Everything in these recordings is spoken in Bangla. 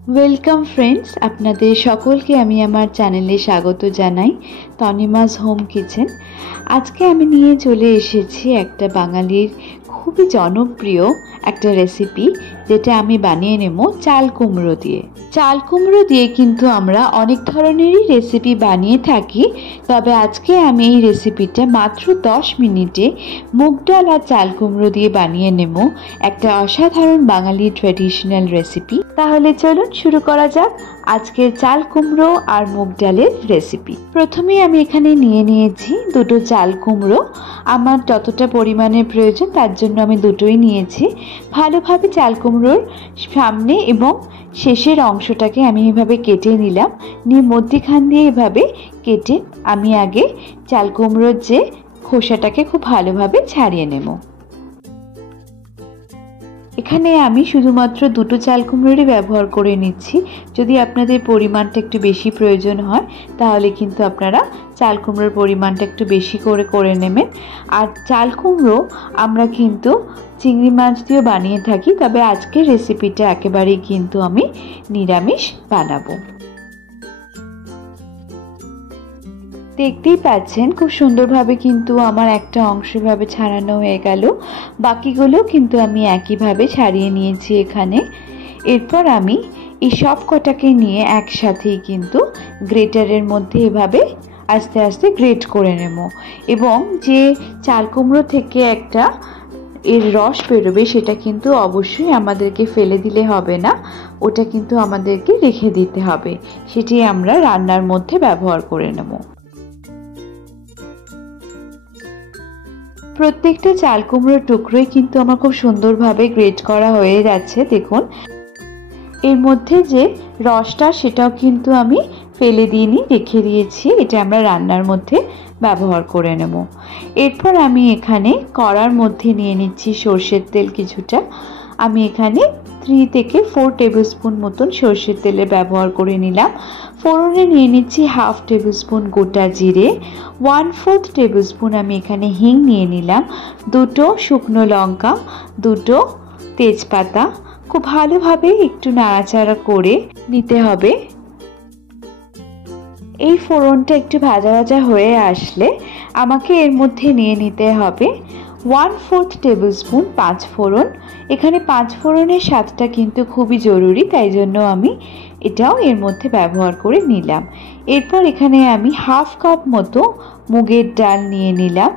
ওয়েলকাম ফ্রেন্ডস, আপনাদের সকলকে আমি আমার চ্যানেলে স্বাগত জানাই। তনিমাস হোম কিচেন। আজকে আমি নিয়ে চলে এসেছি একটা বাঙালির খুবই জনপ্রিয় একটা রেসিপি, যেটা আমি বানিয়ে নেব চাল কুমড়ো দিয়ে। চাল কুমড়ো দিয়ে কিন্তু আমরা অনেক ধরনেরই রেসিপি বানিয়ে থাকি, তবে আজকে আমি এই রেসিপিটা মাত্র 10 মিনিটে মুগ ডাল আর চাল কুমড়ো দিয়ে বানিয়ে নেব একটা অসাধারণ বাঙালি ট্র্যাডিশনাল রেসিপি। তাহলে চলুন শুরু করা যাক আজকের চাল কুমড়ো আর মুগ ডালের রেসিপি। প্রথমে আমি এখানে নিয়ে নিয়েছি দুটো চাল কুমড়ো। আমার যতটা পরিমাণের প্রয়োজন তার জন্য আমি দুটোই নিয়েছি। ভালোভাবে চাল কুমড়োর সামনে এবং শেষের অংশটাকে আমি এভাবে কেটে নিলাম। নিয়ে মধ্যিখান দিয়ে এভাবে কেটে আমি আগে চাল কুমড়োর যে খোসাটাকে খুব ভালোভাবে ছাড়িয়ে নেব। এখানে আমি শুধুমাত্র দুটো চাল কুমড়োরই ব্যবহার করে নিচ্ছি। যদি আপনাদের পরিমাণটা একটু বেশি প্রয়োজন হয় তাহলে কিন্তু আপনারা চাল কুমড়োর পরিমাণটা একটু বেশি করে নেবেন। আর চাল কুমড়ো আমরা কিন্তু চিংড়ি মাছ দিয়েও বানিয়ে থাকি, তবে আজকের রেসিপিটা একেবারেই কিন্তু আমি নিরামিষ বানাবো। দেখতেই পাচ্ছেন খুব সুন্দরভাবে কিন্তু আমার একটা অংশ ভাবে ছাড়ানো হয়ে গেল, বাকিগুলো কিন্তু আমি একইভাবে ছাড়িয়ে নিয়েছি এখানে। এরপর আমি এই সব কটাকে নিয়ে একসাথেই কিন্তু গ্রেটারের মধ্যে এভাবে আস্তে আস্তে গ্রেট করে নেব। এবং যে চাল কুমড়ো থেকে একটা এর রস বেরোবে সেটা কিন্তু অবশ্যই আমাদেরকে ফেলে দিলে হবে না, ওটা কিন্তু আমাদেরকে রেখে দিতে হবে। সেটি আমরা রান্নার মধ্যে ব্যবহার করে নেব। প্রত্যেকটা চাল কুমড়োর টুকরোই কিন্তু আমার খুব সুন্দরভাবে গ্রেট করা হয়ে যাচ্ছে। দেখুন এর মধ্যে যে রসটা সেটাও কিন্তু আমি ফেলে দিইনি, রেখে দিয়েছি। এটা আমরা রান্নার মধ্যে ব্যবহার করে নেব। এরপর আমি এখানে কড়ার মধ্যে নিয়ে নিচ্ছি সর্ষের তেল কিছুটা। আমি এখানে 3 থেকে 4 টেবিল স্পুন মতন সর্ষের তেলের ব্যবহার করে নিলাম। ফোড়নে নিয়ে নিচ্ছি 1/2 টেবিল স্পুন গোটা জিরে, 1/4 টেবিল স্পুন আমি এখানে হিং নিয়ে নিলাম, দুটো শুকনো লঙ্কা, দুটো তেজপাতা। খুব ভালোভাবে একটু নাড়াচাড়া করে নিতে হবে। এই ফোড়নটা একটু ভাজা ভাজা হয়ে আসলে আমাকে এর মধ্যে নিয়ে নিতে হবে 1/4 টেবিল স্পুন 5 ফোড়ন। এখানে 5 ফোড়নের স্বাদটা কিন্তু খুবই জরুরি, তাই জন্য আমি এটাও এর মধ্যে ব্যবহার করে নিলাম। এরপর এখানে আমি 1/2 কাপ মতো মুগের ডাল নিয়ে নিলাম।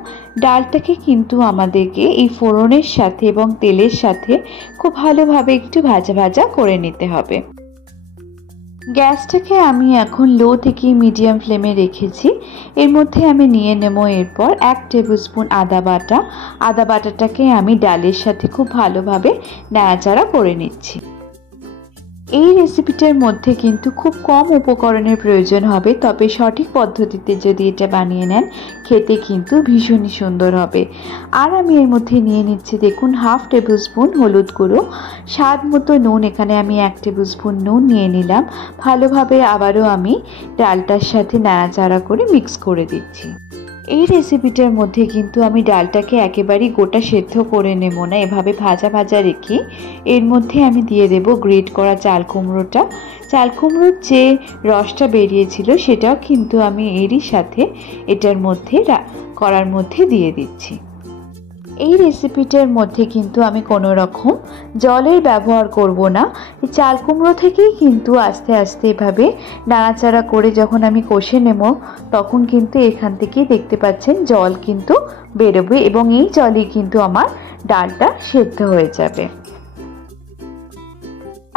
ডালটাকে কিন্তু আমাদেরকে এই ফোড়নের সাথে এবং তেলের সাথে খুব ভালোভাবে একটু ভাজা ভাজা করে নিতে হবে। গ্যাসটাকে আমি এখন লো থেকে মিডিয়াম ফ্লেমে রেখেছি। এর মধ্যে আমি নিয়ে নেব এরপর 1 টেবিল স্পুন আদা বাটা। আদা বাটাটাকে আমি ডালের সাথে খুব ভালোভাবে নাড়াচাড়া করে নিচ্ছি। এই রেসিপিটার মধ্যে কিন্তু খুব কম উপকরণের প্রয়োজন হবে, তবে সঠিক পদ্ধতিতে যদি এটা বানিয়ে নেন খেতে কিন্তু ভীষণই সুন্দর হবে। আর আমি এর মধ্যে নিয়ে নিচ্ছি দেখুন 1/2 টেবিল স্পুন হলুদ গুঁড়ো, স্বাদ মতো নুন। এখানে আমি 1 টেবিল স্পুন নুন নিয়ে নিলাম। ভালোভাবে আবারও আমি ডালটার সাথে নাড়াচাড়া করে মিক্স করে দিচ্ছি। এই রেসিপিটার মধ্যে কিন্তু আমি ডালটাকে একেবারেই গোটা সেদ্ধ করে নেব না, এভাবে ভাজা ভাজা রেখে এর মধ্যে আমি দিয়ে দেব গ্রেট করা চাল কুমড়োটা। চাল কুমড়োর যে রসটা বেরিয়েছিল সেটাও কিন্তু আমি এরই সাথে এটার মধ্যে করার মধ্যে দিয়ে দিচ্ছি। এই রেসিপিটার মধ্যে কিন্তু আমি কোনো রকম জলের ব্যবহার করব না। এই চাল কুমড়ো থেকেই কিন্তু আস্তে আস্তে এভাবে নাড়াচাড়া করে যখন আমি কষে নেব তখন কিন্তু এখান থেকেই দেখতে পাচ্ছেন জল কিন্তু বেরোবে এবং এই জলই কিন্তু আমার ডালটা সেদ্ধ হয়ে যাবে।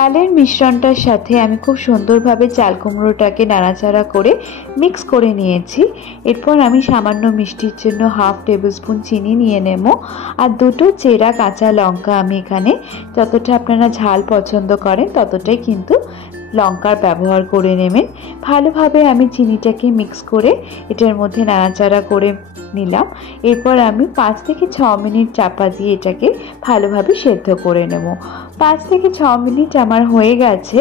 ডালের মিশ্রণটার সাথে আমি খুব সুন্দরভাবে চাল কুমড়োটাকে নাড়াচাড়া করে মিক্স করে নিয়েছি। এরপর আমি সামান্য মিষ্টির জন্য 1/2 টেবিল স্পুন চিনি নিয়ে নেব। আর দুটো চেরা কাঁচা লঙ্কা আমি এখানে যতটা আপনারা ঝাল পছন্দ করেন ততটাই কিন্তু লঙ্কার ব্যবহার করে নেবেন। ভালোভাবে আমি চিনিটাকে মিক্স করে এটার মধ্যে নাড়াচাড়া করে নিলাম। এরপর আমি 5 থেকে 6 মিনিট চাপা দিয়ে এটাকে ভালোভাবে সেদ্ধ করে নেব। 5 থেকে 6 মিনিট আমার হয়ে গেছে।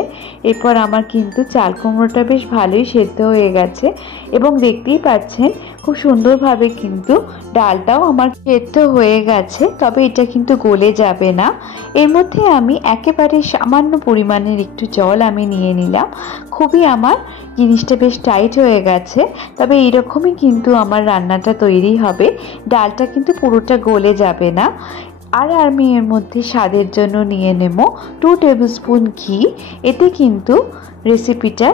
এরপর আমার কিন্তু চাল কুমড়োটা বেশ ভালোই সেদ্ধ হয়ে গেছে এবং দেখতেই পাচ্ছেন খুব সুন্দরভাবে কিন্তু ডালটাও আমার সেদ্ধ হয়ে গেছে। তবে এটা কিন্তু গলে যাবে না। এর মধ্যে আমি একেবারে সামান্য পরিমাণের একটু জল আমি নিয়ে নিলাম। খুবই আমার জিনিসটা বেশ টাইট হয়ে গেছে, তবে এইরকমই কিন্তু আমার রান্নাটা তৈরি হবে। ডালটা কিন্তু পুরোটা গলে যাবে না। আর আমি এর মধ্যে স্বাদের জন্য নিয়ে নেব 2 টেবিল স্পুন ঘি। এতে কিন্তু রেসিপিটার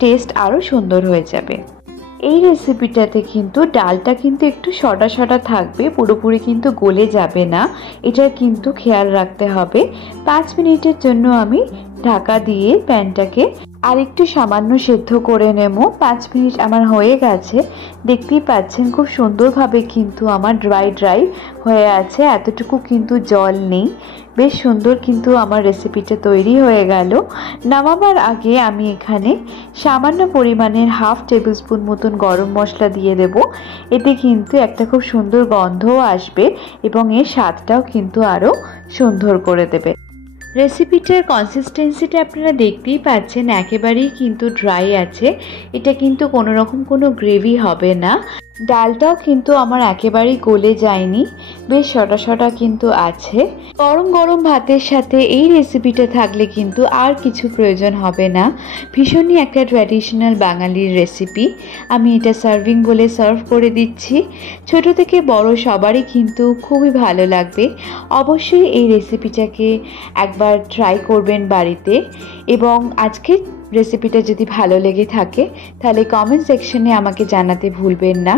টেস্ট আরও সুন্দর হয়ে যাবে। এই রেসিপিটাতে কিন্তু ডালটা কিন্তু একটু সটা সটা থাকবে, পুরোপুরি কিন্তু গলে যাবে না। এটা কিন্তু খেয়াল রাখতে হবে। 5 মিনিটের জন্য আমি ঢাকা দিয়ে প্যানটাকে আর একটু সামান্য সেদ্ধ করে নেব। 5 মিনিট আমার হয়ে গেছে। দেখতেই পাচ্ছেন খুব সুন্দরভাবে কিন্তু আমার ড্রাই হয়ে আছে, এতটুকু কিন্তু জল নেই। বেশ সুন্দর কিন্তু আমার রেসিপিটা তৈরি হয়ে গেল। নামাবার আগে আমি এখানে সামান্য পরিমাণের 1/2 টেবিল স্পুন মতন গরম মশলা দিয়ে দেব। এতে কিন্তু একটা খুব সুন্দর গন্ধও আসবে এবং এর স্বাদটাও কিন্তু আরও সুন্দর করে দেবে। রেসিপিটার কনসিস্টেন্সিটা আপনারা দেখতেই পাচ্ছেন, একেবারেই কিন্তু ড্রাই আছে। এটা কিন্তু কোনো রকম কোনো গ্রেভি হবে না। ডালটাও কিন্তু আমার একেবারেই গলে যায়নি, বেশ সটা সটা কিন্তু আছে। গরম গরম ভাতের সাথে এই রেসিপিটা থাকলে কিন্তু আর কিছু প্রয়োজন হবে না। ভীষণই একটা ট্র্যাডিশনাল বাঙালির রেসিপি। আমি এটা সার্ভিং বলে সার্ভ করে দিচ্ছি। ছোট থেকে বড় সবারই কিন্তু খুবই ভালো লাগবে। অবশ্যই এই রেসিপিটাকে একবার ট্রাই করবেন বাড়িতে। এবং আজকে রেসিপিটা যদি ভালো লেগে থাকে তাহলে কমেন্ট সেকশনে আমাকে জানাতে ভুলবেন না।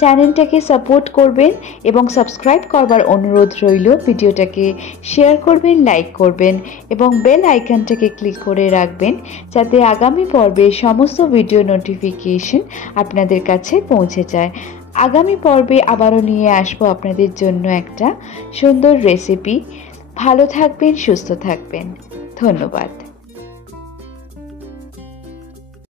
চ্যানেলটাকে সাপোর্ট করবেন এবং সাবস্ক্রাইব করবার অনুরোধ রইল। ভিডিওটাকে শেয়ার করবেন, লাইক করবেন এবং বেল আইকনটাকে ক্লিক করে রাখবেন, যাতে আগামী পর্বের সমস্ত ভিডিও নোটিফিকেশন আপনাদের কাছে পৌঁছে যায়। আগামী পর্বে আবারও নিয়ে আসবো আপনাদের জন্য একটা সুন্দর রেসিপি। ভালো থাকবেন, সুস্থ থাকবেন। ধন্যবাদ।